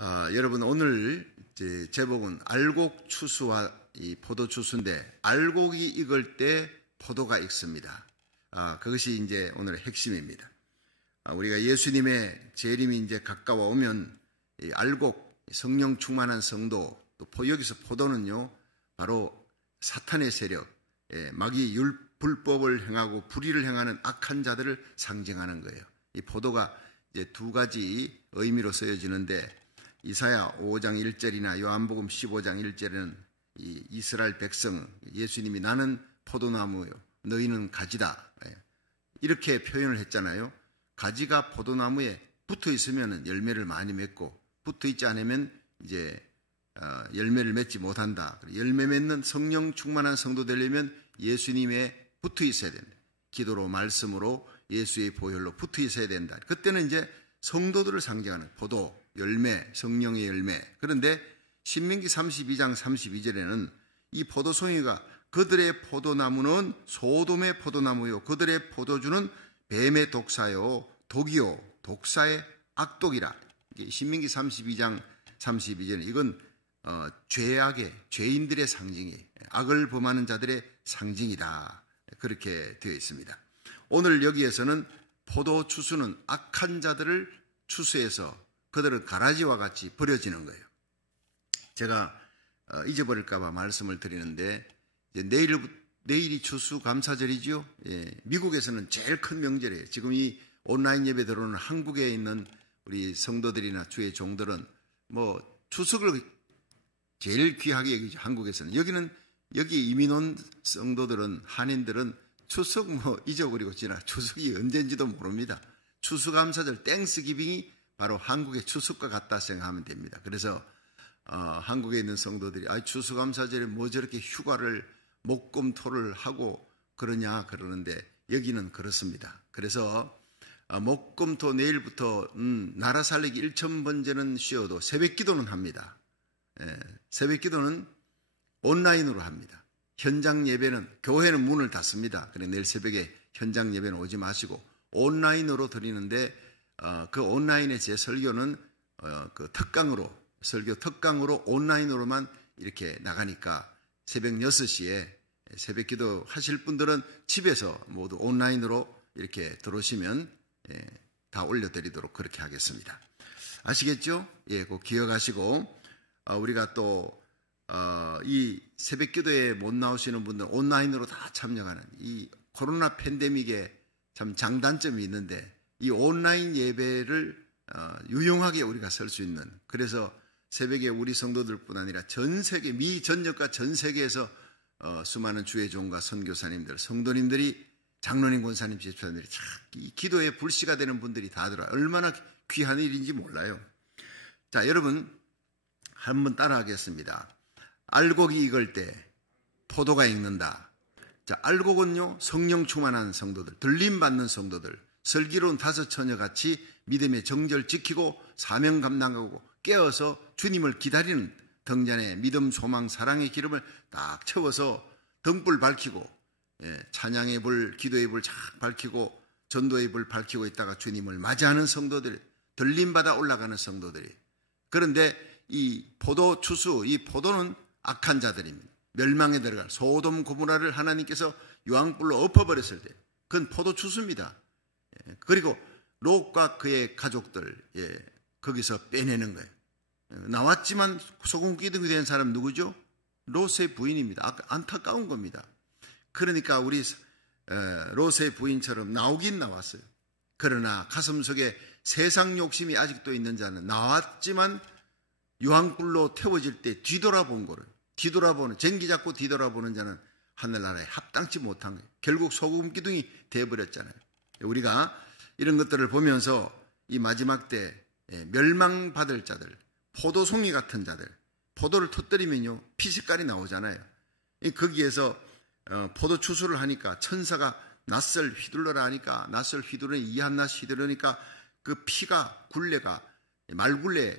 여러분 오늘 제목은 알곡추수와 이 포도추수인데 알곡이 익을 때 포도가 익습니다. 그것이 이제 오늘의 핵심입니다. 우리가 예수님의 재림이 이제 가까워 오면 이 알곡, 성령 충만한 성도, 또 여기서 포도는요 바로 사탄의 세력, 마귀 불법을 행하고 불의를 행하는 악한 자들을 상징하는 거예요. 이 포도가 이제 두 가지 의미로 쓰여지는데 이사야 5장 1절이나 요한복음 15장 1절에는 이 이스라엘 백성, 예수님이 나는 포도나무요 너희는 가지다 이렇게 표현을 했잖아요. 가지가 포도나무에 붙어 있으면 열매를 많이 맺고 붙어 있지 않으면 이제 열매를 맺지 못한다. 열매 맺는 성령 충만한 성도 되려면 예수님에 붙어 있어야 된다. 기도로 말씀으로 예수의 보혈로 붙어 있어야 된다. 그때는 이제 성도들을 상징하는 포도, 열매, 성령의 열매. 그런데 신명기 32장 32절에는 이 포도송이가 그들의 포도나무는 소돔의 포도나무요 그들의 포도주는 뱀의 독사요 독이요 독사의 악독이라. 신명기 32장 32절은 이건 죄악의 죄인들의 상징이 악을 범하는 자들의 상징이다. 그렇게 되어 있습니다. 오늘 여기에서는 포도 추수는 악한 자들을 추수해서 그들은 가라지와 같이 버려지는 거예요. 제가 잊어버릴까 봐 말씀을 드리는데 내일이 추수감사절이죠. 미국에서는 제일 큰 명절이에요. 지금 이 온라인 예배 들어오는 한국에 있는 우리 성도들이나 주의 종들은 뭐 추석을 제일 귀하게 여기죠. 한국에서는. 여기 이민 온 성도들은, 한인들은 추석 잊어버리고 추석이 언제인지도 모릅니다. 추수감사절 땡스기빙이 바로 한국의 추석과 같다 생각하면 됩니다. 그래서 한국에 있는 성도들이 추수감사절에 뭐 저렇게 휴가를 목금토를 하고 그러냐 그러는데 여기는 그렇습니다. 그래서 목금토 내일부터 나라 살리기 1,000번째는 쉬어도 새벽기도는 합니다. 새벽기도는 온라인으로 합니다. 현장 예배는 교회는 문을 닫습니다. 그래 내일 새벽에 현장 예배는 오지 마시고 온라인으로 드리는데 그 온라인의 제 설교는 그 설교 특강으로 온라인으로만 이렇게 나가니까 새벽 6시에 새벽기도 하실 분들은 집에서 모두 온라인으로 이렇게 들어오시면 다 올려드리도록 그렇게 하겠습니다. 아시겠죠? 꼭 기억하시고 우리가 또 이 새벽기도에 못 나오시는 분들 온라인으로 다 참여하는 이 코로나 팬데믹에 참 장단점이 있는데 이 온라인 예배를 유용하게 우리가 설 수 있는, 그래서 새벽에 우리 성도들뿐 아니라 전 세계 미전역과 전 세계에서 수많은 주의 종과 선교사님들, 성도님들이, 장로님, 권사님, 집사님들이 이 기도에 불씨가 되는 분들이 다 들어와요. 얼마나 귀한 일인지 몰라요. 자, 여러분 한번 따라하겠습니다. 알곡이 익을 때 포도가 익는다. 자, 알곡은요 성령 충만한 성도들, 들림받는 성도들, 슬기로운 다섯 처녀같이 믿음의 정절 지키고 사명 감당하고 깨어서 주님을 기다리는 등잔에 믿음, 소망, 사랑의 기름을 딱 채워서 등불 밝히고 찬양의 불, 기도의 불 쫙 밝히고 전도의 불 밝히고 있다가 주님을 맞이하는 성도들, 들림받아 올라가는 성도들이. 그런데 이 포도 추수, 이 포도는 악한 자들입니다. 멸망에 들어갈 소돔 고모라를 하나님께서 유황불로 엎어버렸을 때 그건 포도 추수입니다. 그리고 롯과 그의 가족들 거기서 빼내는 거예요. 나왔지만 소금 기둥이 된 사람 누구죠? 롯의 부인입니다. 안타까운 겁니다. 그러니까 우리 롯의 부인처럼 나오긴 나왔어요. 그러나 가슴속에 세상 욕심이 아직도 있는 자는 나왔지만 유황불로 태워질 때 뒤돌아본 거를, 전기 잡고 뒤돌아보는 자는 하늘나라에 합당치 못한 거예요. 결국 소금 기둥이 되어버렸잖아요. 우리가 이런 것들을 보면서 이 마지막 때 멸망받을 자들, 포도송이 같은 자들, 포도를 터뜨리면요 피색깔이 나오잖아요. 거기에서 포도 추수를 하니까 천사가 낫을 휘둘러라 하니까 낫을 휘두르니 이한낫 휘두르니까 그 피가 굴레가 말굴레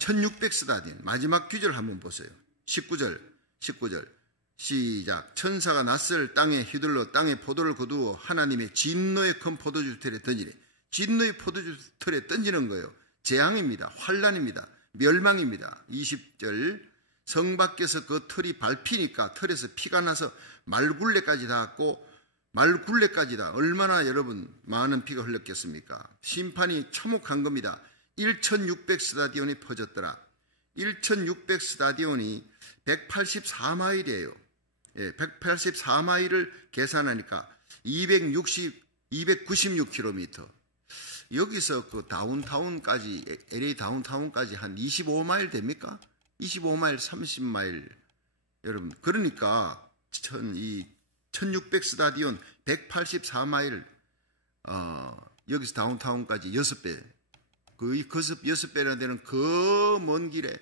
1600스다딘 마지막 규절 한번 보세요. 19절 시작. 천사가 낫을 땅에 휘둘러 땅에 포도를 거두어 하나님의 진노의 큰 포도주 틀에 던지니, 진노의 포도주 틀에 던지는 거예요. 재앙입니다. 환란입니다. 멸망입니다. 20절 성 밖에서 그 털이 밟히니까 털에서 피가 나서 말굴레까지 닿았고 말굴레까지다. 얼마나 여러분 많은 피가 흘렀겠습니까? 심판이 초목한 겁니다. 1600 스타디온이 퍼졌더라. 1600 스타디온이 184마일이에요. 184마일을 계산하니까 296km. 여기서 그 다운타운까지, LA 다운타운까지 한 25마일 됩니까? 25마일, 30마일. 여러분, 그러니까 1600 스타디온 184마일, 여기서 다운타운까지 6배. 거의 6배나 되는 그 먼 길에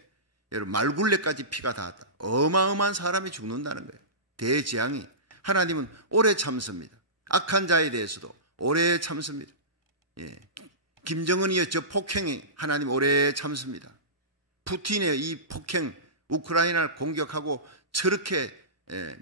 여러분 말굴레까지 피가 닿았다. 어마어마한 사람이 죽는다는 거예요. 대재앙이. 하나님은 오래 참습니다. 악한 자에 대해서도 오래 참습니다. 예. 김정은이의 저 폭행이 하나님 오래 참습니다. 푸틴의 이 폭행, 우크라이나를 공격하고 저렇게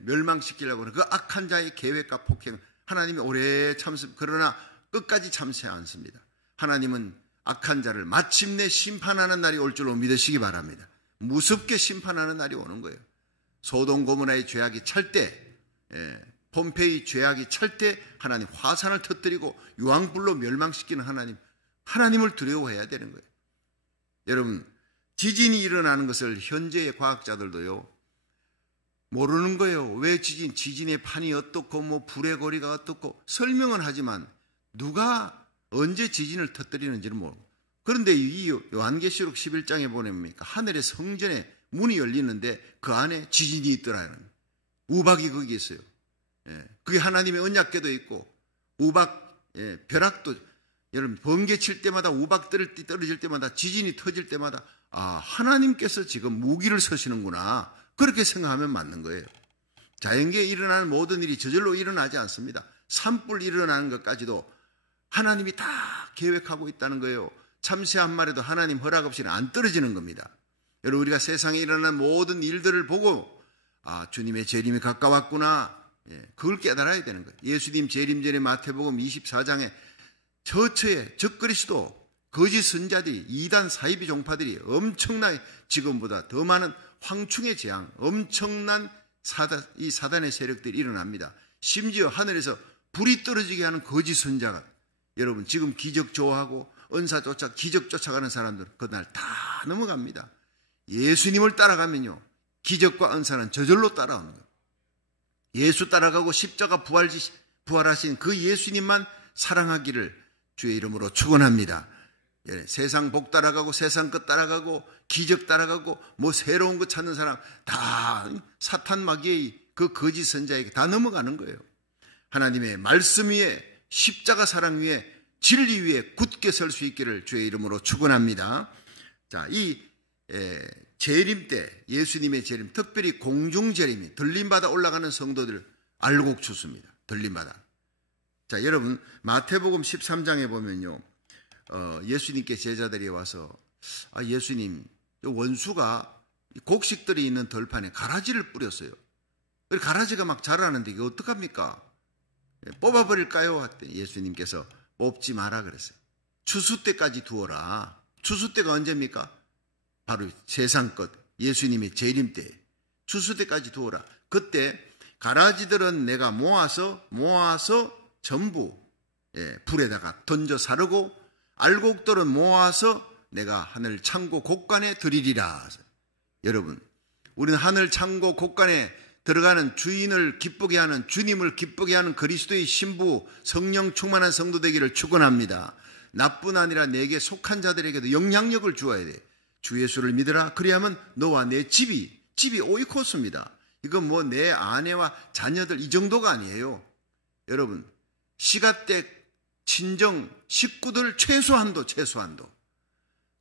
멸망시키려고 하는 그 악한 자의 계획과 폭행, 하나님이 오래 참습니다. 그러나 끝까지 참지 않습니다. 하나님은 악한 자를 마침내 심판하는 날이 올 줄로 믿으시기 바랍니다. 무섭게 심판하는 날이 오는 거예요. 소돔 고모라의 죄악이 찰 때, 폼페이 죄악이 찰 때 하나님 화산을 터뜨리고 유황불로 멸망시키는 하나님을 두려워해야 되는 거예요. 여러분, 지진이 일어나는 것을 현재의 과학자들도요 모르는 거예요. 왜 지진의 판이 어떻고 뭐 불의 거리가 어떻고 설명은 하지만 누가 언제 지진을 터뜨리는지는 모르고. 그런데 이 요한계시록 11장에 보니까 하늘의 성전에 문이 열리는데 그 안에 지진이 있더라는, 우박이 거기 있어요. 그게 하나님의 언약궤도 있고 우박, 벼락도, 여러분 번개 칠 때마다 우박들이 떨어질 때마다 지진이 터질 때마다 하나님께서 지금 무기를 서시는구나, 그렇게 생각하면 맞는 거예요. 자연계에 일어나는 모든 일이 저절로 일어나지 않습니다. 산불 일어나는 것까지도 하나님이 다 계획하고 있다는 거예요. 참새 한 마리도 하나님 허락 없이는 안 떨어지는 겁니다. 여러분, 우리가 세상에 일어나는 모든 일들을 보고 주님의 재림이 가까웠구나, 그걸 깨달아야 되는 거예요. 예수님 재림 전에 마태복음 24장에 저처에 적그리스도 거짓 선자들이, 이단 사이비 종파들이 엄청나게 지금보다 더 많은 황충의 재앙, 엄청난 이 사단의 세력들이 일어납니다. 심지어 하늘에서 불이 떨어지게 하는 거짓 선자가, 여러분 지금 기적 좋아하고 은사 기적 쫓아가는 사람들 그날 다 넘어갑니다. 예수님을 따라가면요 기적과 은사는 저절로 따라오는 거예요. 예수 따라가고 십자가 부활하신 그 예수님만 사랑하기를 주의 이름으로 축원합니다. 세상 복 따라가고 세상 것 따라가고 기적 따라가고 뭐 새로운 것 찾는 사람 다 사탄 마귀의 그 거짓 선자에게 다 넘어가는 거예요. 하나님의 말씀 위에, 십자가 사랑 위에, 진리 위에 굳게 설 수 있기를 주의 이름으로 축원합니다. 자, 이 재림 때, 예수님의 재림, 특별히 공중 재림이 들림받아 올라가는 성도들 알곡추수입니다. 들림받아. 자, 여러분 마태복음 13장에 보면요, 예수님께 제자들이 와서 예수님, 원수가 곡식들이 있는 덜판에 가라지를 뿌렸어요. 가라지가 막 자라는데 이게 어떡합니까? 뽑아버릴까요? 했더니 예수님께서 뽑지 마라 그랬어요. 추수 때까지 두어라. 추수 때가 언제입니까? 바로 세상 것, 예수님의 재림 때 추수 때까지 두어라. 그때 가라지들은 내가 모아서 전부 불에다가 던져 사르고, 알곡들은 모아서 내가 하늘 창고 곳간에 드리리라. 여러분, 우리는 하늘 창고 곳간에 들어가는 주인을 기쁘게 하는, 주님을 기쁘게 하는 그리스도의 신부, 성령 충만한 성도 되기를 축원합니다. 나뿐 아니라 내게 속한 자들에게도 영향력을 주어야 돼. 주 예수를 믿으라. 그래야만 너와 내 집이 오이코스입니다. 이건 뭐 내 아내와 자녀들 이 정도가 아니에요. 여러분, 시가댁, 친정, 식구들 최소한도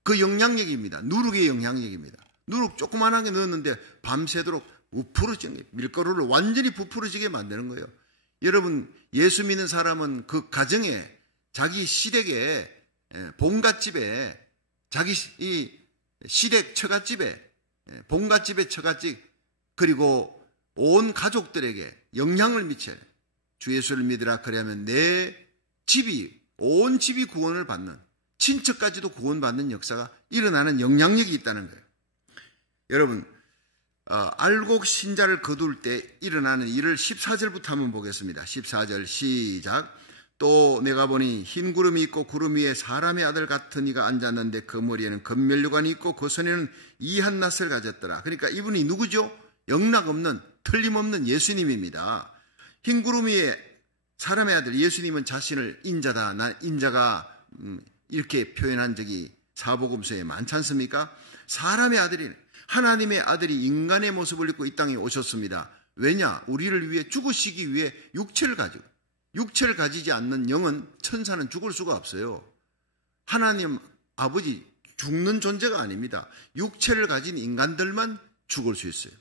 그 영향력입니다. 누룩의 영향력입니다. 누룩 조그만하게 넣었는데 밤새도록 부풀어지는 거예요. 밀가루를 완전히 부풀어지게 만드는 거예요. 여러분, 예수 믿는 사람은 그 가정에, 자기 시댁에, 본갓집에, 자기 이 시댁 처갓집에, 본갓집의 처갓집, 그리고 온 가족들에게 영향을 미쳐요. 주 예수를 믿으라. 그래야면 내 집이, 온 집이 구원을 받는, 친척까지도 구원받는 역사가 일어나는 영향력이 있다는 거예요. 여러분, 알곡 신자를 거둘 때 일어나는 일을 14절부터 한번 보겠습니다. 14절 시작. 또 내가 보니 흰 구름이 있고 구름 위에 사람의 아들 같은 이가 앉았는데 그 머리에는 금면류관이 있고 그 손에는 이한 낫을 가졌더라. 그러니까 이분이 누구죠? 영락없는 틀림없는 예수님입니다. 흰 구름 위에 사람의 아들, 예수님은 자신을 인자다, 난 인자가 이렇게 표현한 적이 사복음서에 많지 않습니까? 사람의 아들이네. 하나님의 아들이 인간의 모습을 입고 이 땅에 오셨습니다. 왜냐? 우리를 위해 죽으시기 위해 육체를 가지지 않는 영은, 천사는 죽을 수가 없어요. 하나님 아버지 죽는 존재가 아닙니다. 육체를 가진 인간들만 죽을 수 있어요.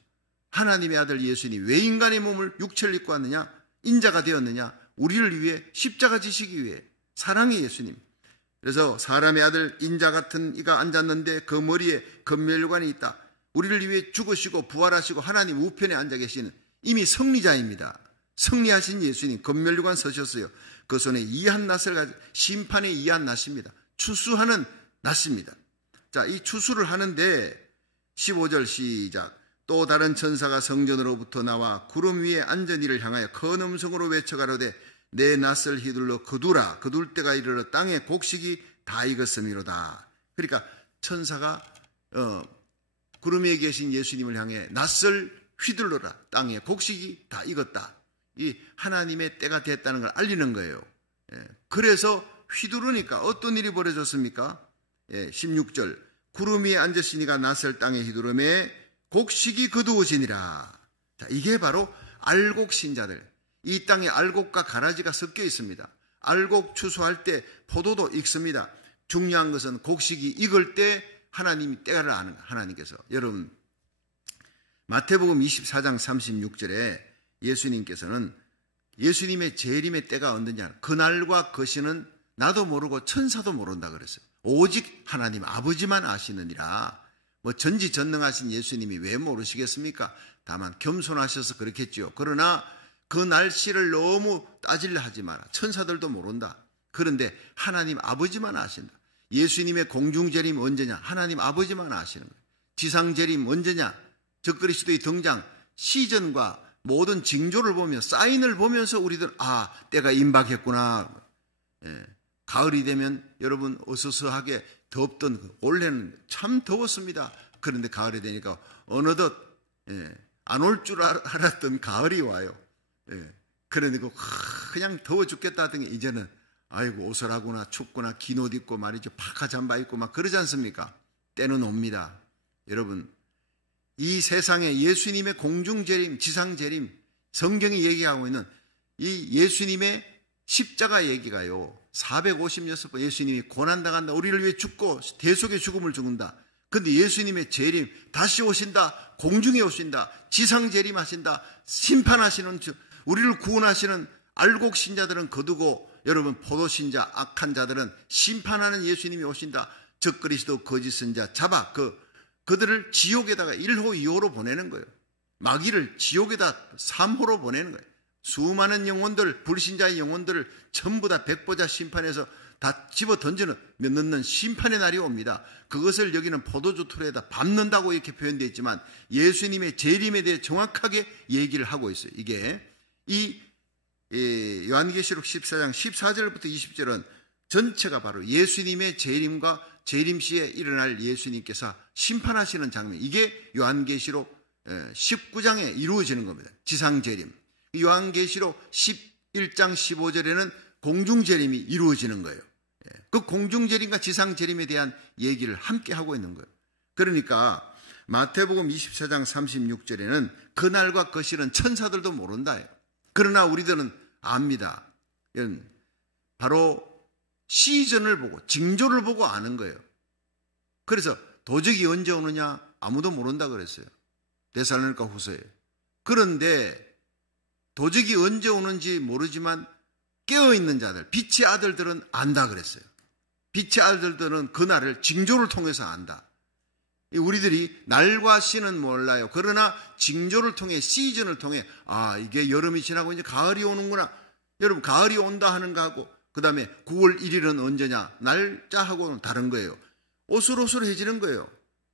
하나님의 아들 예수님 왜 인간의 몸을 육체를 입고 왔느냐? 인자가 되었느냐? 우리를 위해 십자가 지시기 위해. 사랑의 예수님. 그래서 사람의 아들 인자 같은 이가 앉았는데 그 머리에 금면류관이 있다. 우리를 위해 죽으시고 부활하시고 하나님 우편에 앉아 계시는 이미 승리자입니다. 승리하신 예수님 금면류관 서셨어요. 그 손에 이한 낫을 가지고 심판의 이한 낫입니다. 추수하는 낫입니다. 자, 이 추수를 하는데 15절 시작. 또 다른 천사가 성전으로부터 나와 구름 위에 앉은 이를 향하여 큰 음성으로 외쳐가로되 내 낫을 휘둘러 거두라. 거둘 때가 이르러 땅에 곡식이 다 익었음이로다. 그러니까 천사가 구름 위에 계신 예수님을 향해 낫을 휘둘러라. 땅에 곡식이 다 익었다. 이 하나님의 때가 됐다는 걸 알리는 거예요. 그래서 휘두르니까 어떤 일이 벌어졌습니까? 16절 구름 위에 앉으시니가 낫을 땅에 휘두르매 곡식이 거두어지니라. 자, 이게 바로 알곡 신자들. 이 땅에 알곡과 가라지가 섞여 있습니다. 알곡 추수할 때 포도도 익습니다. 중요한 것은 곡식이 익을 때 하나님이 때를 아는 거예요. 하나님께서. 여러분, 마태복음 24장 36절에 예수님께서는 예수님의 재림의 때가 언제냐, 그날과 그 시는 나도 모르고 천사도 모른다 그랬어요. 오직 하나님 아버지만 아시느니라. 전지전능하신 예수님이 왜 모르시겠습니까? 다만 겸손하셔서 그렇겠죠. 그러나 그 날씨를 너무 따지려 하지 마라. 천사들도 모른다. 그런데 하나님 아버지만 아신다. 예수님의 공중재림 언제냐? 하나님 아버지만 아시는 거예요. 지상재림 언제냐? 적그리스도의 등장 시즌과 모든 징조를 보며 사인을 보면서 우리들 때가 임박했구나. 가을이 되면 여러분 어서서하게 덥던 올해는 참 더웠습니다. 그런데 가을이 되니까 어느덧 안 올 줄 알았던 가을이 와요. 그러니까 그냥 더워 죽겠다 하더니 이제는 아이고 옷을 하구나, 춥구나, 긴 옷 입고 말이죠, 파카 잠바 입고 막 그러지 않습니까? 때는 옵니다. 여러분, 이 세상에 예수님의 공중재림, 지상재림, 성경이 얘기하고 있는 이 예수님의 십자가 얘기가요, 456번 예수님이 고난당한다, 우리를 위해 죽고 대속의 죽음을 죽는다. 근데 예수님의 재림, 다시 오신다, 공중에 오신다, 지상재림하신다, 심판하시는, 우리를 구원하시는 알곡 신자들은 거두고, 여러분 포도신자 악한 자들은 심판하는 예수님이 오신다. 적그리스도 거짓 선자 잡아 그들을 지옥에다가 1호 2호로 보내는 거예요. 마귀를 지옥에다 3호로 보내는 거예요. 수많은 영혼들, 불신자의 영혼들을 전부 다 백보자 심판해서 다 집어 던지는, 넣는 심판의 날이 옵니다. 그것을 여기는 포도주 틀에다 밟는다고 이렇게 표현되어 있지만 예수님의 재림에 대해 정확하게 얘기를 하고 있어요. 이게 이 요한계시록 14장 14절부터 20절은 전체가 바로 예수님의 재림과 재림 시에 일어날 예수님께서 심판하시는 장면, 이게 요한계시록 19장에 이루어지는 겁니다. 지상재림. 요한계시록 11장 15절에는 공중재림이 이루어지는 거예요. 그 공중재림과 지상재림에 대한 얘기를 함께 하고 있는 거예요. 그러니까 마태복음 24장 36절에는 그날과 그 시는 천사들도 모른다. 그러나 우리들은 압니다. 바로 시즌을 보고 징조를 보고 아는 거예요. 그래서 도적이 언제 오느냐 아무도 모른다 그랬어요. 데살로니가 후서에. 그런데 도적이 언제 오는지 모르지만 깨어있는 자들, 빛의 아들들은 안다 그랬어요. 빛의 아들들은 그날을 징조를 통해서 안다. 우리들이 날과 시는 몰라요. 그러나 징조를 통해, 시즌을 통해 이게 여름이 지나고 이제 가을이 오는구나. 여러분, 가을이 온다 하는 거하고 그 다음에 9월 1일은 언제냐? 날짜하고는 다른 거예요. 오슬오슬해지는 거예요.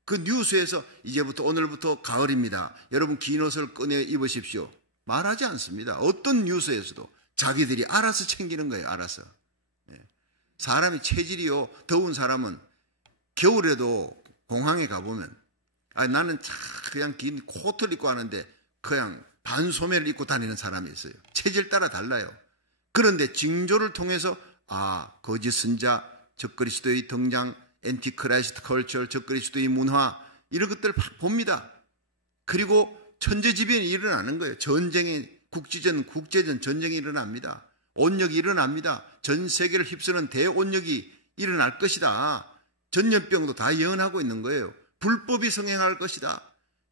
그 뉴스에서 이제부터 오늘부터 가을입니다. 여러분 긴 옷을 꺼내 입으십시오. 말하지 않습니다. 어떤 뉴스에서도 자기들이 알아서 챙기는 거예요. 알아서. 사람이 체질이요. 더운 사람은 겨울에도 공항에 가보면 나는 그냥 긴 코트를 입고 하는데 그냥 반소매를 입고 다니는 사람이 있어요. 체질 따라 달라요. 그런데 징조를 통해서 거짓 선자, 적그리스도의 등장, 엔티크라이스트 컬처, 적그리스도의 문화 이런 것들을 봅니다. 그리고 천재지변이 일어나는 거예요. 국제전 전쟁이 일어납니다. 온역이 일어납니다. 전 세계를 휩쓰는 대온역이 일어날 것이다. 전염병도 다 예언하고 있는 거예요. 불법이 성행할 것이다.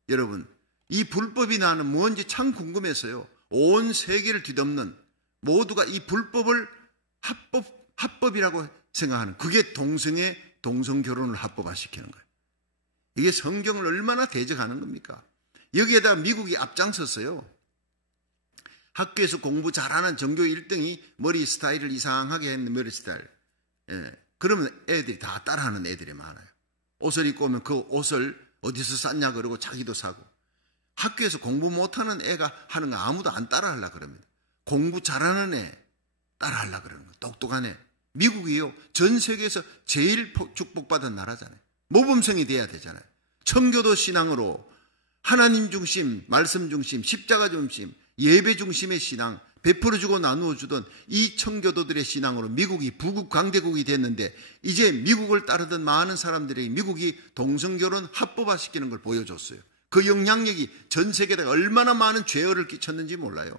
여러분, 이 불법이 나는 뭔지 참 궁금했어요. 온 세계를 뒤덮는 모두가 이 불법을 합법이라고 생각하는 그게 동성결혼을 합법화시키는 거예요. 이게 성경을 얼마나 대적하는 겁니까? 여기에다 미국이 앞장섰어요. 학교에서 공부 잘하는 전교 1등이 머리 스타일을 이상하게 했는 머리 스타일. 그러면 애들이 다 따라하는 애들이 많아요. 옷을 입고 오면 그 옷을 어디서 쌌냐 그러고 자기도 사고. 학교에서 공부 못하는 애가 하는 거 아무도 안 따라하려고 그럽니다. 공부 잘하는 애 따라하려고 그러는 거예요. 똑똑한 애. 미국이요. 전 세계에서 제일 축복받은 나라잖아요. 모범생이 돼야 되잖아요. 청교도 신앙으로 하나님 중심, 말씀 중심, 십자가 중심, 예배 중심의 신앙, 베풀어주고 나누어주던 이 청교도들의 신앙으로 미국이 부국 강대국이 됐는데 이제 미국을 따르던 많은 사람들이 미국이 동성결혼 합법화시키는 걸 보여줬어요. 그 영향력이 전 세계에다가 얼마나 많은 죄어를 끼쳤는지 몰라요.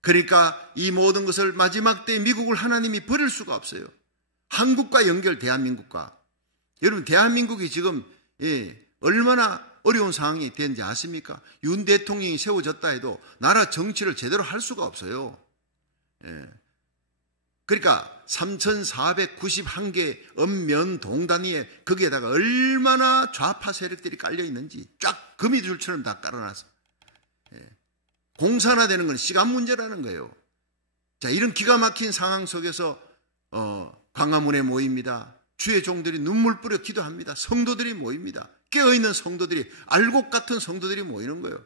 그러니까 이 모든 것을 마지막 때 미국을 하나님이 버릴 수가 없어요. 한국과 연결, 대한민국과. 여러분 대한민국이 지금 얼마나 어려운 상황이 되는지 아십니까? 윤 대통령이 세워졌다 해도 나라 정치를 제대로 할 수가 없어요. 그러니까 3,491개 읍면 동단위에 거기에다가 얼마나 좌파 세력들이 깔려 있는지 쫙 거미줄처럼 다 깔아놨어. 공산화되는 건 시간 문제라는 거예요. 자, 이런 기가 막힌 상황 속에서 광화문에 모입니다. 주의 종들이 눈물 뿌려 기도합니다. 성도들이 모입니다. 깨어있는 성도들이, 알곡 같은 성도들이 모이는 거예요.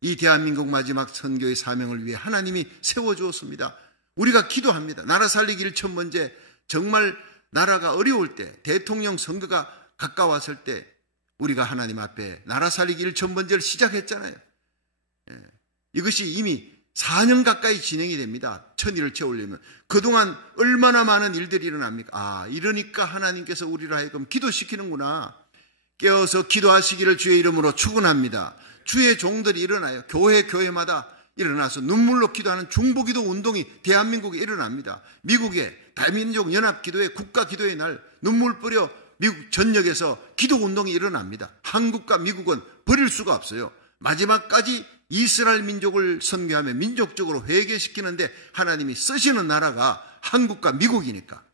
이 대한민국 마지막 선교의 사명을 위해 하나님이 세워주었습니다. 우리가 기도합니다. 나라 살리기 1,000번째, 정말 나라가 어려울 때, 대통령 선거가 가까웠을 때 우리가 하나님 앞에 나라 살리기 1,000번째를 시작했잖아요. 이것이 이미 4년 가까이 진행이 됩니다. 1000일을 채우려면. 그동안 얼마나 많은 일들이 일어납니까? 이러니까 하나님께서 우리를 하여금 기도시키는구나. 깨어서 기도하시기를 주의 이름으로 축원합니다. 주의 종들이 일어나요. 교회마다 일어나서 눈물로 기도하는 중보기도 운동이 대한민국에 일어납니다. 미국의 다민족 연합기도회 국가기도의 날 눈물 뿌려 미국 전역에서 기도운동이 일어납니다. 한국과 미국은 버릴 수가 없어요. 마지막까지 이스라엘 민족을 선교하며 민족적으로 회개시키는데 하나님이 쓰시는 나라가 한국과 미국이니까.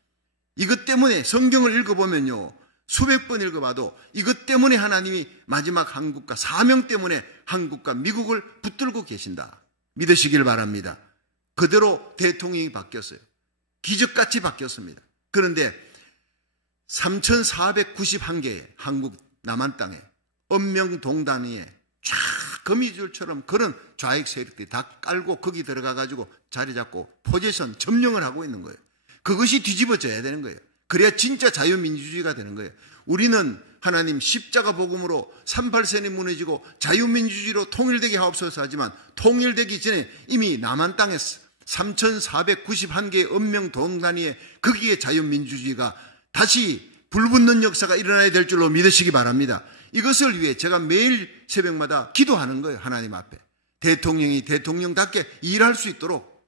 이것 때문에 성경을 읽어보면요, 수백 번 읽어봐도 이것 때문에 하나님이 마지막 한국과 사명 때문에 한국과 미국을 붙들고 계신다. 믿으시길 바랍니다. 그대로 대통령이 바뀌었어요. 기적같이 바뀌었습니다. 그런데 3,491개의 한국 남한 땅에 읍명동단위에 쫙 거미줄처럼 그런 좌익 세력들이 다 깔고 거기 들어가가지고 자리 잡고 포지션 점령을 하고 있는 거예요. 그것이 뒤집어져야 되는 거예요. 그래야 진짜 자유민주주의가 되는 거예요. 우리는 하나님 십자가 복음으로 38선이 무너지고 자유민주주의로 통일되게 하옵소서 하지만 통일되기 전에 이미 남한 땅에 3,491개의 읍명동단위에 거기에 자유민주주의가 다시 불붙는 역사가 일어나야 될 줄로 믿으시기 바랍니다. 이것을 위해 제가 매일 새벽마다 기도하는 거예요. 하나님 앞에. 대통령이 대통령답게 일할 수 있도록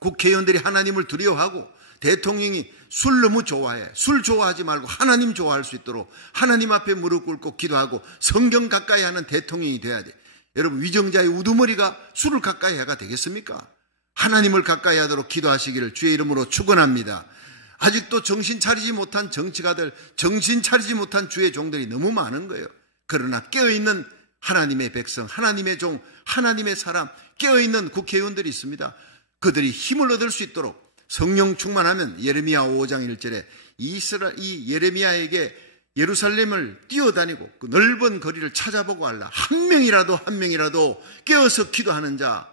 국회의원들이 하나님을 두려워하고 대통령이 술 너무 좋아해. 술 좋아하지 말고 하나님 좋아할 수 있도록 하나님 앞에 무릎 꿇고 기도하고 성경 가까이 하는 대통령이 돼야 돼. 여러분 위정자의 우두머리가 술을 가까이 해가 되겠습니까? 하나님을 가까이 하도록 기도하시기를 주의 이름으로 축원합니다. 아직도 정신 차리지 못한 정치가들, 정신 차리지 못한 주의 종들이 너무 많은 거예요. 그러나 깨어있는 하나님의 백성, 하나님의 종, 하나님의 사람, 깨어있는 국회의원들이 있습니다. 그들이 힘을 얻을 수 있도록 성령 충만하면 예레미야 5장 1절에 이 예레미야에게 예루살렘을 뛰어다니고 그 넓은 거리를 찾아보고 알라. 한 명이라도 깨어서 기도하는 자,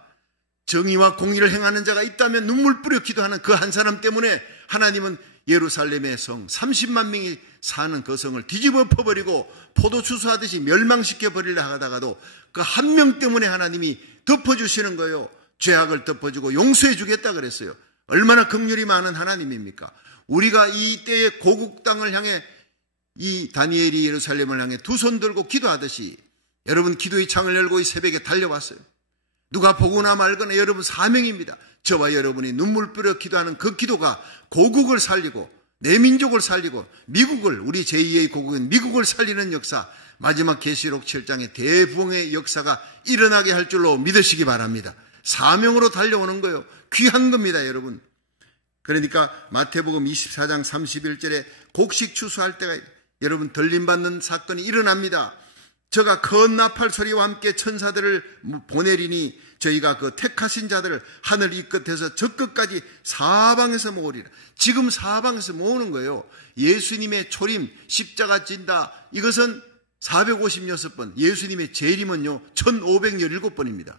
정의와 공의를 행하는 자가 있다면 눈물 뿌려 기도하는 그 한 사람 때문에 하나님은 예루살렘의 성 30만 명이 사는 그 성을 뒤집어 퍼버리고 포도 추수하듯이 멸망시켜 버리려 하다가도 그 한 명 때문에 하나님이 덮어주시는 거예요. 죄악을 덮어주고 용서해 주겠다 그랬어요. 얼마나 긍휼이 많은 하나님입니까? 우리가 이 때의 고국 땅을 향해 이 다니엘이 예루살렘을 향해 두 손 들고 기도하듯이 여러분 기도의 창을 열고 이 새벽에 달려왔어요. 누가 보거나 말거나 여러분 사명입니다. 저와 여러분이 눈물 뿌려 기도하는 그 기도가 고국을 살리고 내 민족을 살리고 미국을, 우리 제2의 고국인 미국을 살리는 역사, 마지막 계시록 7장의 대부흥의 역사가 일어나게 할 줄로 믿으시기 바랍니다. 사명으로 달려오는 거예요. 귀한 겁니다, 여러분. 그러니까 마태복음 24장 31절에 곡식 추수할 때가 여러분 들림받는 사건이 일어납니다. 저가 큰 나팔 소리와 함께 천사들을 보내리니 저희가 그 택하신 자들을 하늘 이 끝에서 저 끝까지 사방에서 모으리라. 지금 사방에서 모으는 거예요. 예수님의 초림, 십자가 진다. 이것은 456번, 예수님의 재림은요 1517번입니다.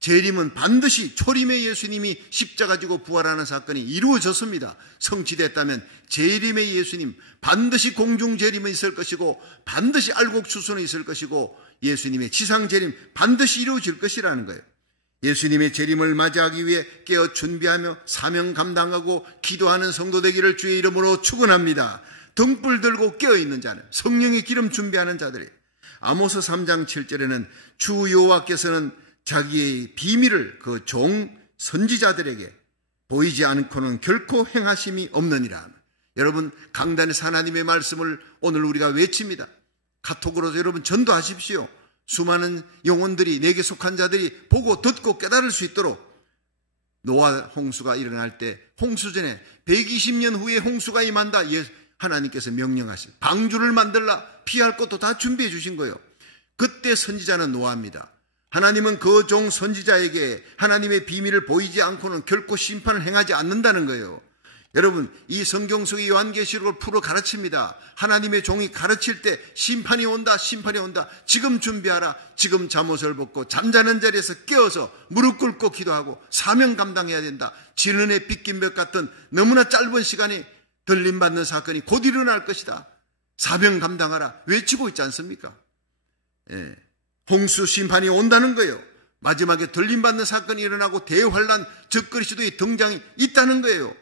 재림은 반드시 초림의 예수님이 십자가 지고 부활하는 사건이 이루어졌습니다. 성취됐다면 재림의 예수님, 반드시 공중 재림은 있을 것이고 반드시 알곡 추수는 있을 것이고 예수님의 지상 재림 반드시 이루어질 것이라는 거예요. 예수님의 재림을 맞이하기 위해 깨어 준비하며 사명 감당하고 기도하는 성도 되기를 주의 이름으로 축원합니다. 등불 들고 깨어있는 자는, 성령의 기름 준비하는 자들이. 아모스 3장 7절에는 주 여호와께서는 자기의 비밀을 그 종 선지자들에게 보이지 않고는 결코 행하심이 없느니라. 여러분 강단에서 하나님의 말씀을 오늘 우리가 외칩니다. 카톡으로 여러분 전도하십시오. 수많은 영혼들이, 내게 속한 자들이 보고 듣고 깨달을 수 있도록. 노아 홍수가 일어날 때 홍수 전에 120년 후에 홍수가 임한다. 하나님께서 명령하신 방주를 만들라. 피할 것도 다 준비해 주신 거예요. 그때 선지자는 노아입니다. 하나님은 그 종 선지자에게 하나님의 비밀을 보이지 않고는 결코 심판을 행하지 않는다는 거예요. 여러분 이 성경 속의 요한계시록을 풀어 가르칩니다. 하나님의 종이 가르칠 때 심판이 온다, 심판이 온다. 지금 준비하라. 지금 잠옷을 벗고 잠자는 자리에서 깨어서 무릎 꿇고 기도하고 사명 감당해야 된다. 지는에 빗긴 벽 같은 너무나 짧은 시간에 들림받는 사건이 곧 일어날 것이다. 사명 감당하라 외치고 있지 않습니까? 예. 홍수 심판이 온다는 거예요. 마지막에 들림받는 사건이 일어나고 대환란 적그리스도의 등장이 있다는 거예요.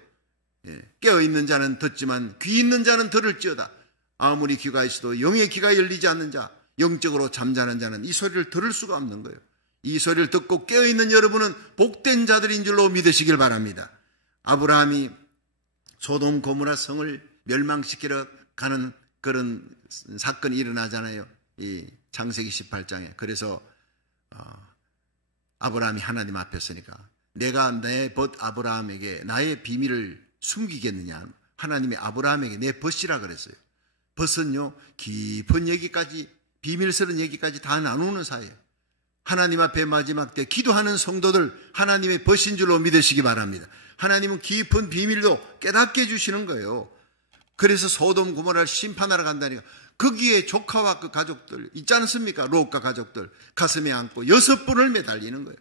예. 깨어있는 자는 듣지만 귀 있는 자는 들을지어다. 아무리 귀가 있어도 영의 귀가 열리지 않는 자, 영적으로 잠자는 자는 이 소리를 들을 수가 없는 거예요. 이 소리를 듣고 깨어있는 여러분은 복된 자들인 줄로 믿으시길 바랍니다. 아브라함이 소돔 고모라 성을 멸망시키러 가는 그런 사건이 일어나잖아요. 이 창세기 18장에. 그래서 아브라함이 하나님 앞에 서니까 내가 내 벗 아브라함에게 나의 비밀을 숨기겠느냐. 하나님이 아브라함에게 내 벗이라 그랬어요. 벗은요 깊은 얘기까지, 비밀스러운 얘기까지 다 나누는 사이에요. 하나님 앞에 마지막 때 기도하는 성도들 하나님의 벗인 줄로 믿으시기 바랍니다. 하나님은 깊은 비밀도 깨닫게 해주시는 거예요. 그래서 소돔 고모라를 심판하러 간다니까 거기에 조카와 그 가족들 있지 않습니까? 롯과 가족들 가슴에 안고 6분을 매달리는 거예요.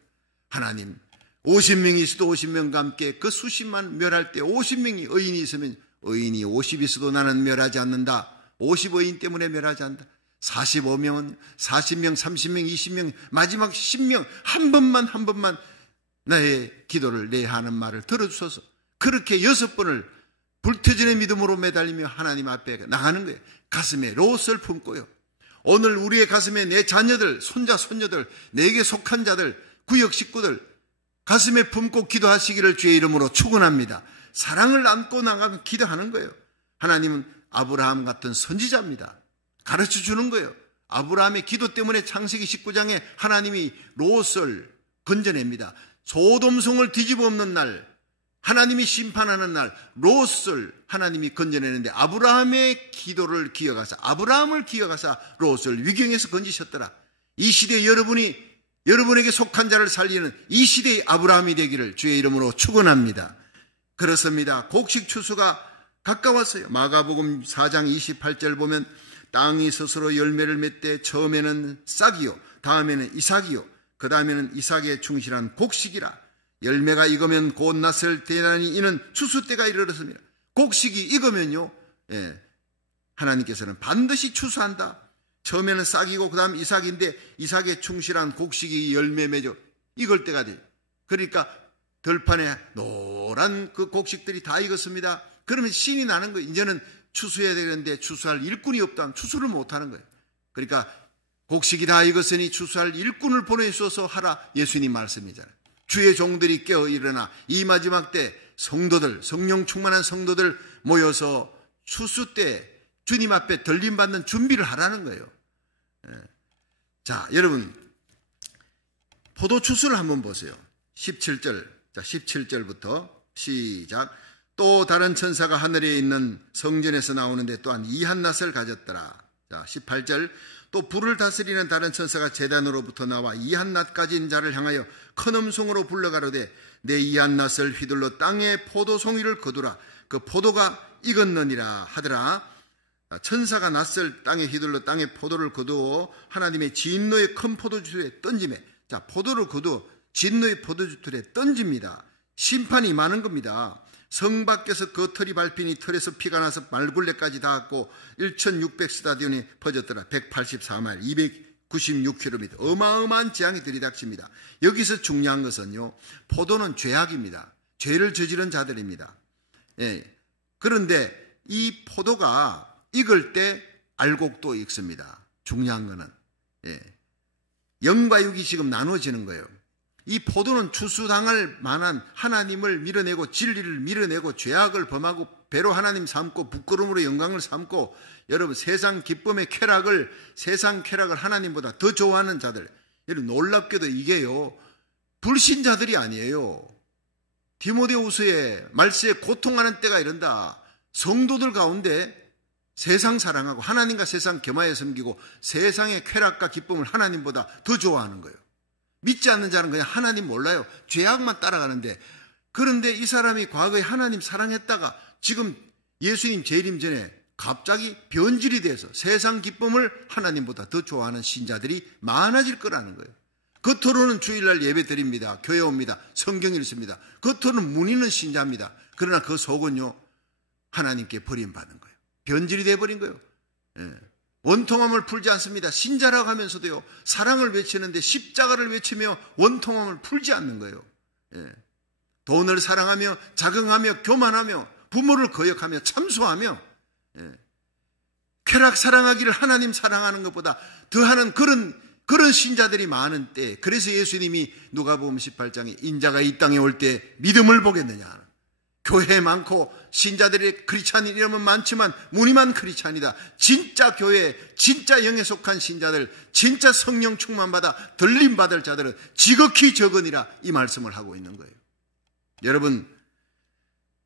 하나님 50명이 있어도 50명과 함께 그 수십만 멸할 때 50명이 의인이 있으면 의인이 50이 있어도 나는 멸하지 않는다. 50의인 때문에 멸하지 않는다. 45명은 40명, 30명, 20명, 마지막 10명 한 번만 나의 기도를 내 하는 말을 들어주소서. 그렇게 6번을 불태전의 믿음으로 매달리며 하나님 앞에 나가는 거예요. 가슴에 롯을 품고요. 오늘 우리의 가슴에 내 자녀들, 손자, 손녀들, 내게 속한 자들, 구역 식구들 가슴에 품고 기도하시기를 주의 이름으로 축원합니다. 사랑을 안고 나가면 기도하는 거예요. 하나님은 아브라함 같은 선지자입니다. 가르쳐 주는 거예요. 아브라함의 기도 때문에 창세기 19장에 하나님이 롯을 건져냅니다. 소돔성을 뒤집어 엎는 날, 하나님이 심판하는 날 롯을 하나님이 건져내는데 아브라함의 기도를 기억하사, 아브라함을 기억하사 롯을 위경에서 건지셨더라. 이 시대에 여러분에게 속한 자를 살리는 이 시대의 아브라함이 되기를 주의 이름으로 축원합니다. 그렇습니다. 곡식 추수가 가까웠어요. 마가복음 4장 28절 보면 땅이 스스로 열매를 맺되 처음에는 싹이요 다음에는 이삭이요 그 다음에는 이삭에 충실한 곡식이라. 열매가 익으면 곧 낫을 대나니 이는 추수 때가 이르렀습니다. 곡식이 익으면요, 하나님께서는 반드시 추수한다. 처음에는 싹이고 그 다음 이삭인데 이삭에 충실한 곡식이 열매 맺어 익을 때가 돼요. 그러니까 들판에 노란 그 곡식들이 다 익었습니다. 그러면 신이 나는 거예요. 이제는 추수해야 되는데 추수할 일꾼이 없다면 추수를 못하는 거예요. 그러니까 곡식이 다 익었으니 추수할 일꾼을 보내주어서 하라, 예수님 말씀이잖아요. 주의 종들이 깨어 일어나 이 마지막 때 성도들, 성령 충만한 성도들 모여서 추수 때 주님 앞에 들림받는 준비를 하라는 거예요. 자, 여러분, 포도 추수를 한번 보세요. 17절, 자, 17절부터 시작. 또 다른 천사가 하늘에 있는 성전에서 나오는데 또한 이한낫을 가졌더라. 자, 18절. 또 불을 다스리는 다른 천사가 제단으로부터 나와 이한낫 가진 자를 향하여 큰 음성으로 불러가로되 내 이한낫을 휘둘러 땅에 포도송이를 거두라. 그 포도가 익었느니라 하더라. 천사가 낫을 땅에 휘둘러 땅에 포도를 거두어 하나님의 진노의 큰 포도주틀에 던지매. 자, 포도를 거두어 진노의 포도주틀에 던집니다. 심판이 많은 겁니다. 성 밖에서 그 털이 밟히니 털에서 피가 나서 말굴레까지 닿았고 1600스타디온이 퍼졌더라. 184마일 296km 어마어마한 재앙이 들이닥칩니다. 여기서 중요한 것은요, 포도는 죄악입니다. 죄를 저지른 자들입니다. 그런데 이 포도가 익을 때 알곡도 익습니다. 중요한 거는 영과 육이 지금 나눠지는 거예요. 이 포도는 추수당할 만한 하나님을 밀어내고 진리를 밀어내고 죄악을 범하고 배로 하나님 삼고 부끄러움으로 영광을 삼고 여러분 세상 기쁨의 세상 쾌락을 하나님보다 더 좋아하는 자들. 여러분 놀랍게도 이게요, 불신자들이 아니에요. 디모데후서에 말세에 고통하는 때가 이른다. 성도들 가운데 세상 사랑하고 하나님과 세상 겸하여 섬기고 세상의 쾌락과 기쁨을 하나님보다 더 좋아하는 거예요. 믿지 않는 자는 그냥 하나님 몰라요. 죄악만 따라가는데, 그런데 이 사람이 과거에 하나님 사랑했다가 지금 예수님 재림 전에 갑자기 변질이 돼서 세상 기쁨을 하나님보다 더 좋아하는 신자들이 많아질 거라는 거예요. 겉으로는 주일날 예배 드립니다. 교회 옵니다. 성경 읽습니다. 겉으로는 문의는 신자입니다. 그러나 그 속은요, 하나님께 버림받은 거예요. 변질이 돼버린 거예요. 원통함을 풀지 않습니다. 신자라고 하면서도요, 사랑을 외치는데 십자가를 외치며 원통함을 풀지 않는 거예요. 돈을 사랑하며 자긍하며 교만하며 부모를 거역하며 참소하며 쾌락 사랑하기를 하나님 사랑하는 것보다 더하는 그런 신자들이 많은 때, 그래서 예수님이 누가복음 18장에 인자가 이 땅에 올 때 믿음을 보겠느냐. 교회 많고 신자들이 크리스찬이 이러면 많지만 무늬만 크리스찬이다. 진짜 교회, 진짜 영에 속한 신자들, 진짜 성령 충만받아 들림받을 자들은 지극히 적으니라, 이 말씀을 하고 있는 거예요. 여러분,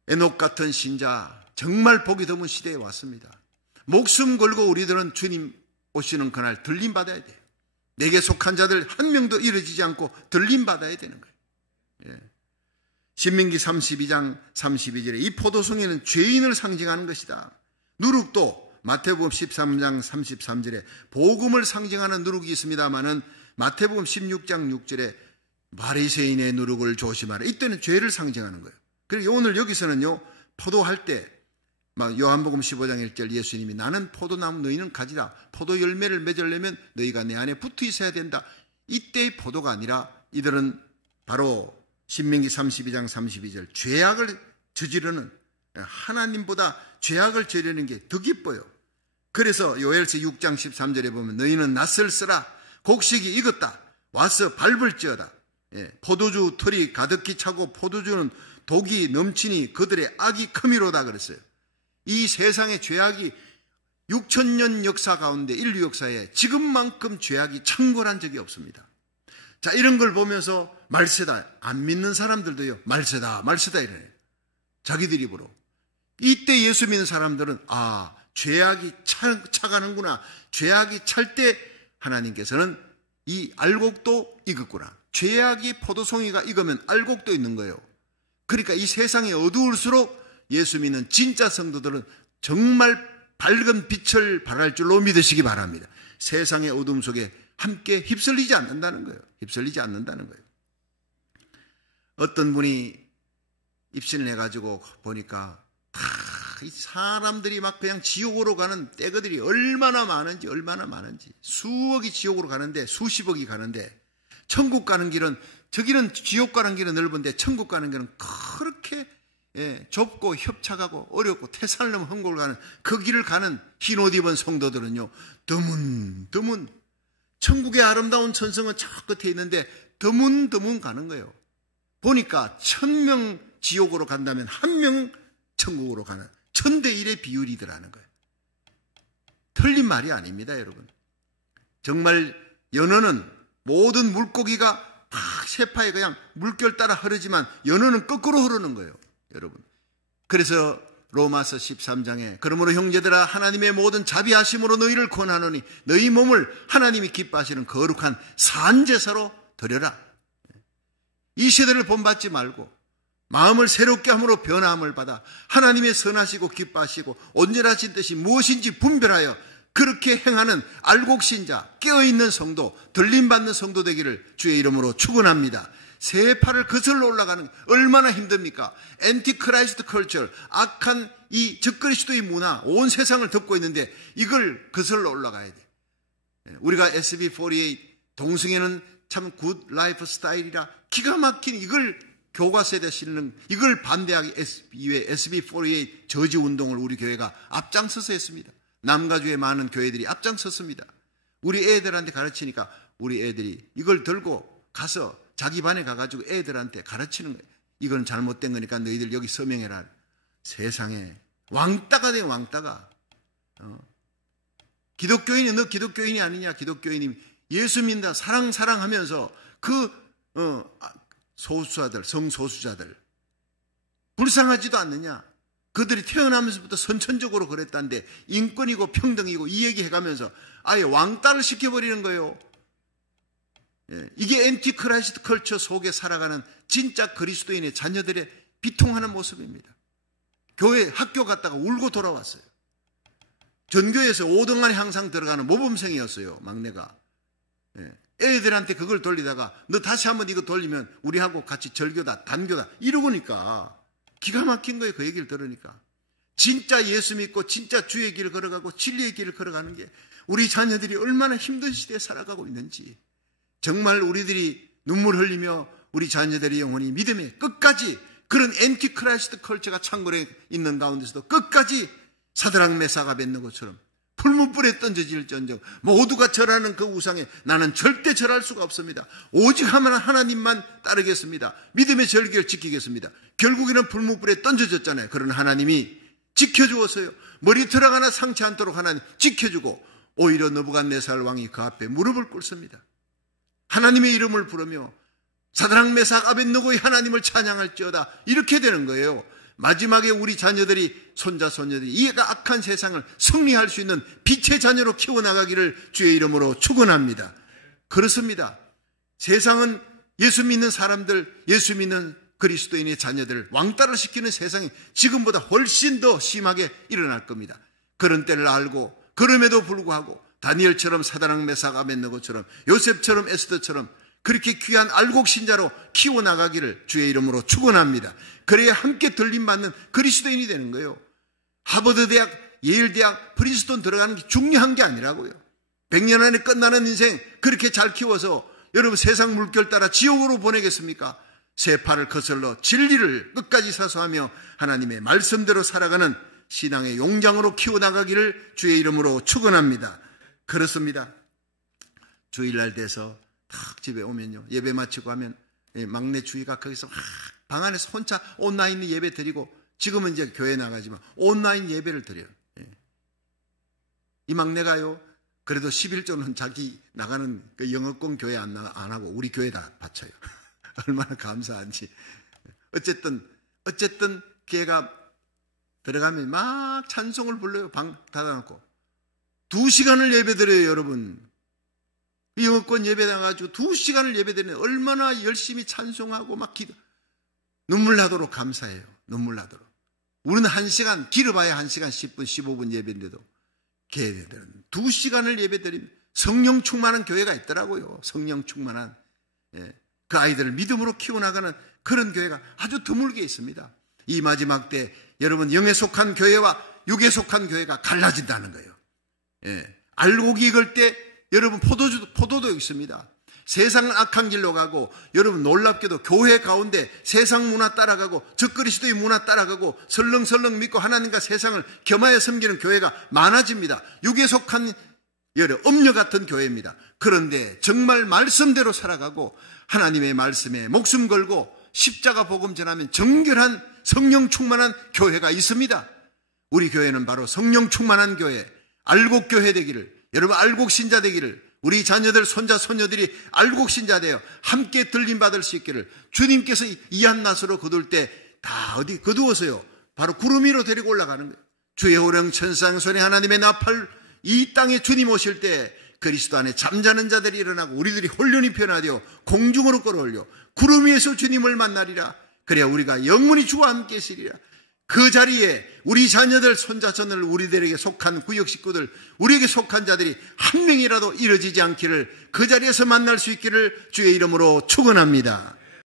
에녹 같은 신자 정말 보기 드문 시대에 왔습니다. 목숨 걸고 우리들은 주님 오시는 그날 들림받아야 돼요. 내게 속한 자들 한 명도 이루어지지 않고 들림받아야 되는 거예요. 신명기 32장 32절에 이 포도송이는 죄인을 상징하는 것이다. 누룩도 마태복음 13장 33절에 복음을 상징하는 누룩이 있습니다마는 마태복음 16장 6절에 바리새인의 누룩을 조심하라. 이때는 죄를 상징하는 거예요. 그리고 오늘 여기서는요, 포도할 때 요한복음 15장 1절 예수님이 나는 포도나무 너희는 가지라. 포도 열매를 맺으려면 너희가 내 안에 붙어 있어야 된다. 이때의 포도가 아니라 이들은 바로 신명기 32장 32절 죄악을 저지르는, 하나님보다 죄악을 저지르는 게 더 기뻐요. 그래서 요엘서 6장 13절에 보면 너희는 낫을 쓰라. 곡식이 익었다. 와서 밟을지어다. 포도주 털이 가득히 차고 포도주는 독이 넘치니 그들의 악이 크미로다 그랬어요. 이 세상의 죄악이 6,000년 역사 가운데 인류 역사에 지금만큼 죄악이 창궐한 적이 없습니다. 자, 이런 걸 보면서 말세다. 안 믿는 사람들도요, 말세다 이러네. 자기들 입으로. 이때 예수 믿는 사람들은 죄악이 차가는구나. 죄악이 찰 때 하나님께서는 이 알곡도 익었구나. 죄악이 포도송이가 익으면 알곡도 있는 거예요. 그러니까 이 세상이 어두울수록 예수 믿는 진짜 성도들은 정말 밝은 빛을 발할 줄로 믿으시기 바랍니다. 세상의 어둠 속에 함께 휩쓸리지 않는다는 거예요. 휩쓸리지 않는다는 거예요. 어떤 분이 입신을 해가지고 보니까 다 이 사람들이 막 그냥 지옥으로 가는 떼거들이 얼마나 많은지 수억이 지옥으로 가는데 수십억이 가는데 천국 가는 길은 저기는 지옥 가는 길은 넓은데 천국 가는 길은 그렇게 좁고 협착하고 어렵고 태산을 넘어 험곡을 가는 그 길을 가는 흰옷 입은 성도들은요 드문 천국의 아름다운 천성은 저 끝에 있는데 드문 가는 거예요. 보니까 1000명 지옥으로 간다면 1명 천국으로 가는 1000대1의 비율이더라는 거예요. 틀린 말이 아닙니다, 여러분. 정말 연어는 모든 물고기가 다 세파에 그냥 물결 따라 흐르지만 연어는 거꾸로 흐르는 거예요, 여러분. 그래서 로마서 13장에 그러므로 형제들아 하나님의 모든 자비하심으로 너희를 권하노니 너희 몸을 하나님이 기뻐하시는 거룩한 산제사로 드려라. 이 세대를 본받지 말고 마음을 새롭게 함으로 변화함을 받아 하나님의 선하시고 기뻐하시고 온전하신 뜻이 무엇인지 분별하여 그렇게 행하는 알곡신자, 깨어있는 성도, 들림받는 성도 되기를 주의 이름으로 축원합니다. 세파를 거슬러 올라가는 얼마나 힘듭니까? 엔티크라이스트 컬처, 악한 이 적그리스도의 문화, 온 세상을 덮고 있는데 이걸 거슬러 올라가야 돼. 우리가 SB48 동성애는 참 굿 라이프 스타일이라 기가 막힌 이걸 교과서에다 실는 이걸 반대하기 위해 SB48 저지 운동을 우리 교회가 앞장서서 했습니다. 남가주의 많은 교회들이 앞장섰습니다. 우리 애들한테 가르치니까 우리 애들이 이걸 들고 가서 자기 반에 가가지고 애들한테 가르치는 거예요. 이건 잘못된 거니까 너희들 여기 서명해라. 세상에 왕따가 돼요, 왕따가. 기독교인이 너 기독교인이 아니냐? 기독교인이 예수 믿는다 사랑하면서 소수자들, 성소수자들 불쌍하지도 않느냐? 그들이 태어나면서부터 선천적으로 그랬다는데 인권이고 평등이고 이 얘기해가면서 아예 왕따를 시켜버리는 거예요. 이게 엔티크라이스트 컬처 속에 살아가는 진짜 그리스도인의 자녀들의 비통하는 모습입니다. 교회 학교 갔다가 울고 돌아왔어요. 전교에서 5등 안에 항상 들어가는 모범생이었어요, 막내가. 애들한테 그걸 돌리다가 너 다시 한번 이거 돌리면 우리하고 같이 절교다, 단교다 이러고니까 기가 막힌 거예요. 그 얘기를 들으니까. 진짜 예수 믿고 진짜 주의 길을 걸어가고 진리의 길을 걸어가는 게 우리 자녀들이 얼마나 힘든 시대에 살아가고 있는지 정말 우리들이 눈물 흘리며 우리 자녀들의 영혼이 믿음의 끝까지 그런 엔티크라이스트 컬처가 창궐에 있는 가운데서도 끝까지 사드락 메삭 아벳느고처럼 풀무불에 던져질전적 모두가 절하는 그 우상에 나는 절대 절할 수가 없습니다. 오직 하나님만 따르겠습니다. 믿음의 절기를 지키겠습니다. 결국에는 풀무불에 던져졌잖아요. 그러나 하나님이 지켜주었어요. 머리 들어가나 상치 않도록 하나님 지켜주고 오히려 느부갓네살 왕이 그 앞에 무릎을 꿇습니다. 하나님의 이름을 부르며 사드락 메삭 아벳느고의 하나님을 찬양할지어다 이렇게 되는 거예요. 마지막에 우리 자녀들이 손자 손녀들이 이 악한 세상을 승리할 수 있는 빛의 자녀로 키워나가기를 주의 이름으로 축원합니다. 그렇습니다. 세상은 예수 믿는 사람들, 예수 믿는 그리스도인의 자녀들 왕따를 시키는 세상이 지금보다 훨씬 더 심하게 일어날 겁니다. 그런 때를 알고 그럼에도 불구하고 다니엘처럼 사드락 메삭 아벳느고처럼 요셉처럼 에스더처럼 그렇게 귀한 알곡신자로 키워나가기를 주의 이름으로 축원합니다. 그래야 함께 들림받는 그리스도인이 되는 거예요. 하버드 대학, 예일 대학, 프린스턴 들어가는 게 중요한 게 아니라고요. 100년 안에 끝나는 인생 그렇게 잘 키워서 여러분 세상 물결 따라 지옥으로 보내겠습니까? 세파를 거슬러 진리를 끝까지 사수하며 하나님의 말씀대로 살아가는 신앙의 용장으로 키워나가기를 주의 이름으로 축원합니다. 그렇습니다. 주일날 돼서 탁 집에 오면요, 예배 마치고 하면 막내 주희가 거기서 방 안에서 혼자 온라인 예배 드리고, 지금은 이제 교회 나가지만 온라인 예배를 드려요. 이 막내가요, 그래도 11조는 자기 나가는 그 영어권 교회 안 하고 우리 교회에다 바쳐요. 얼마나 감사한지. 어쨌든 걔가 들어가면 막 찬송을 불러요. 방 닫아놓고 2시간을 예배 드려요. 여러분, 영어권 예배 나가지고 2시간을 예배 드리는 얼마나 열심히 찬송하고 막 기도. 눈물 나도록 감사해요. 눈물 나도록. 우리는 1시간, 길어봐야 1시간 10분, 15분 예배인데도 교회들은 2시간을 예배드립니다. 성령 충만한 교회가 있더라고요. 성령 충만한. 그 아이들을 믿음으로 키워나가는 그런 교회가 아주 드물게 있습니다. 이 마지막 때 여러분 영에 속한 교회와 육에 속한 교회가 갈라진다는 거예요. 알곡이 익을 때 여러분 포도도 있습니다. 세상은 악한 길로 가고 여러분 놀랍게도 교회 가운데 세상 문화 따라가고 적그리스도의 문화 따라가고 설렁설렁 믿고 하나님과 세상을 겸하여 섬기는 교회가 많아집니다. 육에 속한 음녀 같은 교회입니다. 그런데 정말 말씀대로 살아가고 하나님의 말씀에 목숨 걸고 십자가 복음 전하면 정결한 성령 충만한 교회가 있습니다. 우리 교회는 바로 성령 충만한 교회, 알곡 교회 되기를, 여러분 알곡 신자 되기를, 우리 자녀들, 손자, 손녀들이 알곡 신자 되어 함께 들림 받을 수 있기를, 주님께서 이 한낮으로 거둘 때 다 어디 거두어서요, 바로 구름 위로 데리고 올라가는 거예요. 주의 호령 천상손에 하나님의 나팔, 이 땅에 주님 오실 때 그리스도 안에 잠자는 자들이 일어나고 우리들이 혼련히 변화되어 공중으로 끌어올려 구름 위에서 주님을 만나리라. 그래야 우리가 영원히 주와 함께 있으리라. 그 자리에 우리 자녀들, 손자, 손을 우리들에게 속한 구역 식구들, 우리에게 속한 자들이 한 명이라도 이뤄지지 않기를, 그 자리에서 만날 수 있기를 주의 이름으로 축원합니다.